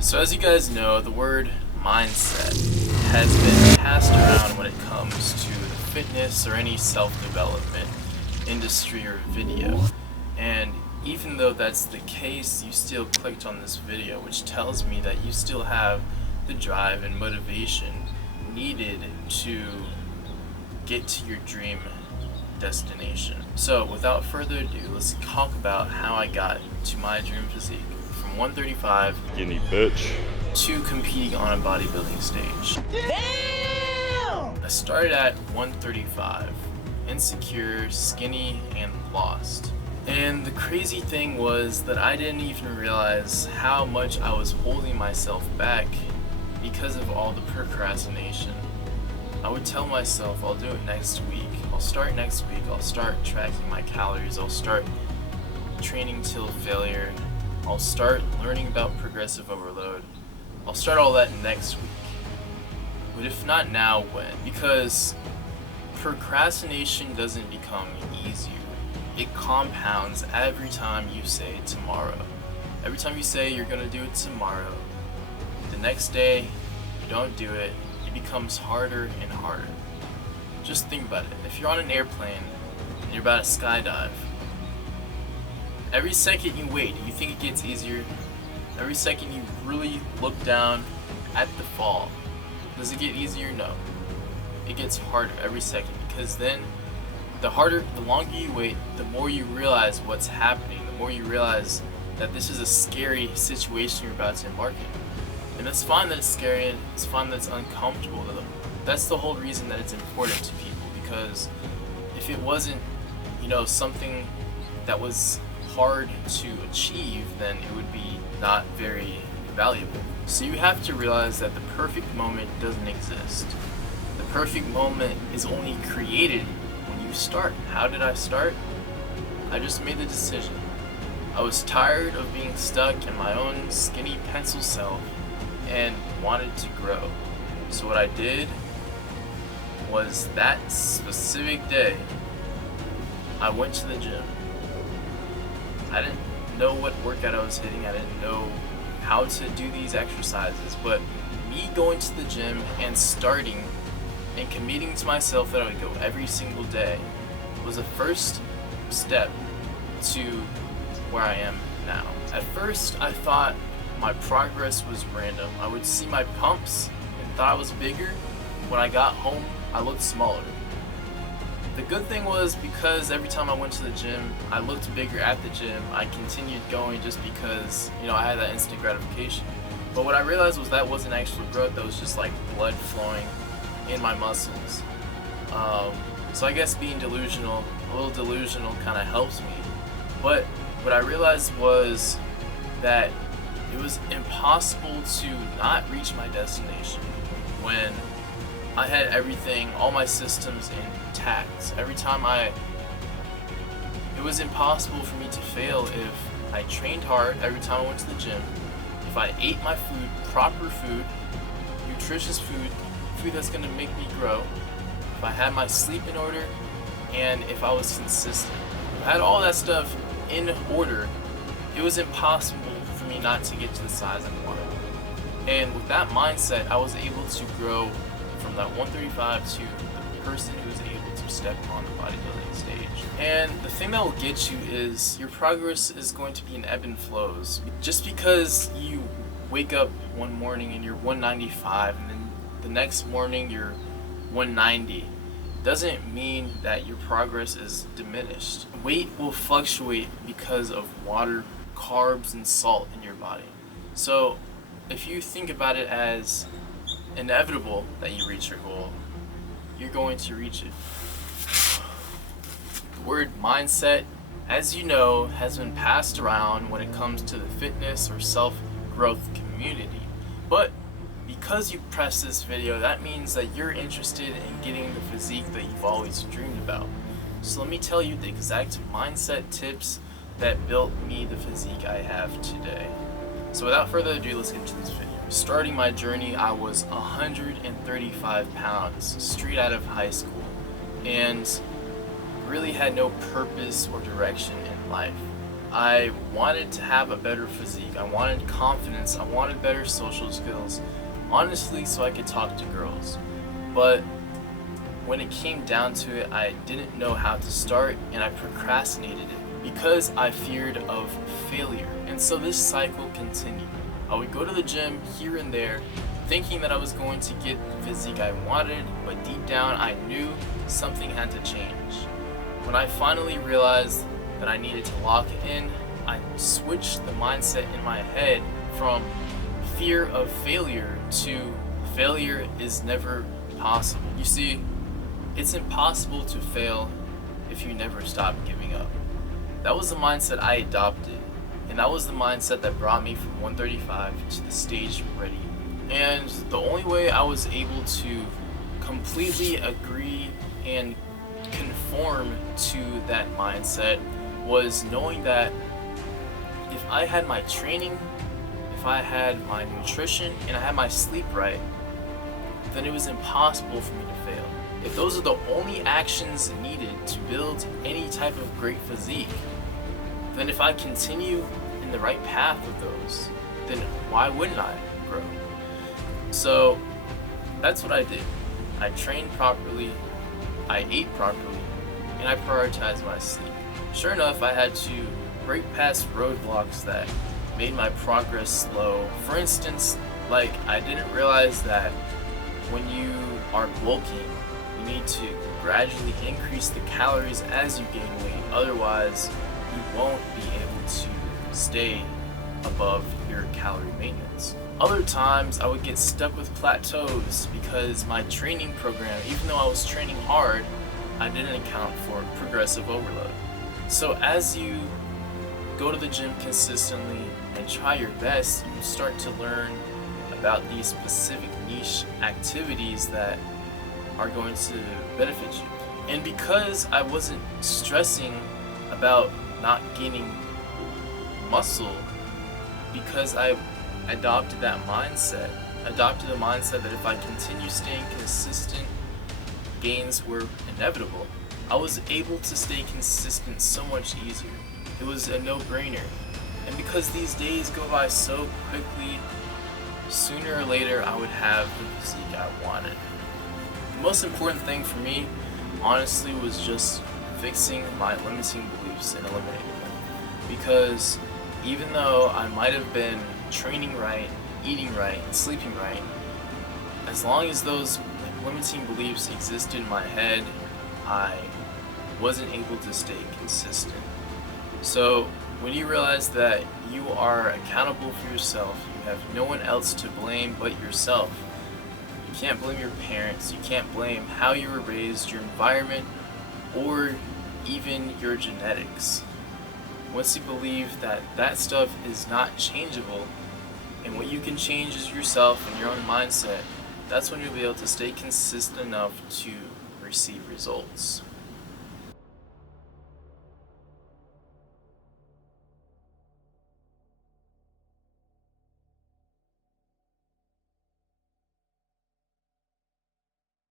So as you guys know, the word mindset has been passed around when it comes to the fitness or any self-development industry or video. And even though that's the case, you still clicked on this video, which tells me that you still have the drive and motivation needed to get to your dream destination. So without further ado, let's talk about how I got to my dream physique. From 135 Skinny bitch. to competing on a bodybuilding stage. Damn! I started at 135, insecure, skinny, and lost. And the crazy thing was that I didn't even realize how much I was holding myself back because of all the procrastination. I would tell myself, I'll do it next week. I'll start next week. I'll start tracking my calories. I'll start training till failure. I'll start learning about progressive overload. I'll start all that next week. But if not now, when? Because procrastination doesn't become easier. It compounds every time you say tomorrow. Every time you say you're gonna do it tomorrow, the next day you don't do it, it becomes harder and harder. Just think about it. If you're on an airplane and you're about to skydive, every second you wait, do you think it gets easier? Every second you really look down at the fall, does it get easier? No. It gets harder every second, because then the longer you wait, the more you realize what's happening, the more you realize that this is a scary situation you're about to embark in. And it's fine that it's scary, and it's fine that it's uncomfortable. That's the whole reason that it's important to people, because if it wasn't, something that was hard to achieve, then it would be not very valuable. So you have to realize that the perfect moment doesn't exist. The perfect moment is only created when you start. How did I start? I just made the decision. I was tired of being stuck in my own skinny pencil self and wanted to grow. So what I did was, that specific day, I went to the gym. I didn't know what workout I was hitting. I didn't know how to do these exercises, but me going to the gym and starting and committing to myself that I would go every single day was the first step to where I am now. At first, I thought my progress was random. I would see my pumps and thought I was bigger. When I got home, I looked smaller. The good thing was, because every time I went to the gym, I looked bigger at the gym, I continued going just because, I had that instant gratification. But what I realized was that wasn't actual growth, that was just like blood flowing in my muscles. So I guess being a little delusional kind of helps me. But what I realized was that it was impossible to not reach my destination when I had everything, all my systems intact. It was impossible for me to fail if I trained hard every time I went to the gym, if I ate my food, proper food, nutritious food, food that's gonna make me grow, if I had my sleep in order, and if I was consistent. If I had all that stuff in order, it was impossible for me not to get to the size I wanted. And with that mindset, I was able to grow from that 135 to the person who's able to step on the bodybuilding stage. And the thing that will get you is, your progress is going to be in ebb and flows. Just because you wake up one morning and you're 195 and then the next morning you're 190 doesn't mean that your progress is diminished. Weight will fluctuate because of water, carbs, and salt in your body. So if you think about it as inevitable that you reach your goal, you're going to reach it. The word mindset, as you know, has been passed around when it comes to the fitness or self-growth community. But because you pressed this video, that means that you're interested in getting the physique that you've always dreamed about. So let me tell you the exact mindset tips that built me the physique I have today. So without further ado, let's get into this video. Starting my journey, I was 135 pounds straight out of high school and really had no purpose or direction in life. I wanted to have a better physique, I wanted confidence, I wanted better social skills, honestly, so I could talk to girls. But when it came down to it, I didn't know how to start, and I procrastinated it because I feared of failure. And so this cycle continued. I would go to the gym here and there, thinking that I was going to get the physique I wanted, but deep down I knew something had to change. When I finally realized that I needed to lock in, I switched the mindset in my head from fear of failure to failure is never possible. You see, it's impossible to fail if you never stop giving up. That was the mindset I adopted, and that was the mindset that brought me from 135 to the stage ready. And the only way I was able to completely agree and conform to that mindset was knowing that if I had my training, if I had my nutrition, and I had my sleep right, then it was impossible for me to fail. If those are the only actions needed to build any type of great physique, then if I continue in the right path with those, then why wouldn't I grow? So that's what I did. I trained properly, I ate properly, and I prioritized my sleep. Sure enough, I had to break past roadblocks that made my progress slow. For instance, like I didn't realize that when you are bulking, you need to gradually increase the calories as you gain weight. Otherwise, you won't be able to stay above your calorie maintenance. Other times, I would get stuck with plateaus because my training program, even though I was training hard, I didn't account for progressive overload. So as you go to the gym consistently and try your best, you start to learn about these specific niche activities that are going to benefit you. And because I wasn't stressing about not gaining muscle, because I adopted the mindset that if I continue staying consistent, gains were inevitable. I was able to stay consistent so much easier. It was a no-brainer. And because these days go by so quickly, sooner or later I would have the physique I wanted. The most important thing for me, honestly, was just fixing my limiting beliefs and eliminating them. Because even though I might have been training right, eating right, and sleeping right, as long as those limiting beliefs existed in my head, I wasn't able to stay consistent. So when you realize that you are accountable for yourself, you have no one else to blame but yourself. You can't blame your parents, you can't blame how you were raised, your environment, or even your genetics. Once you believe that that stuff is not changeable, and what you can change is yourself and your own mindset, that's when you'll be able to stay consistent enough to receive results.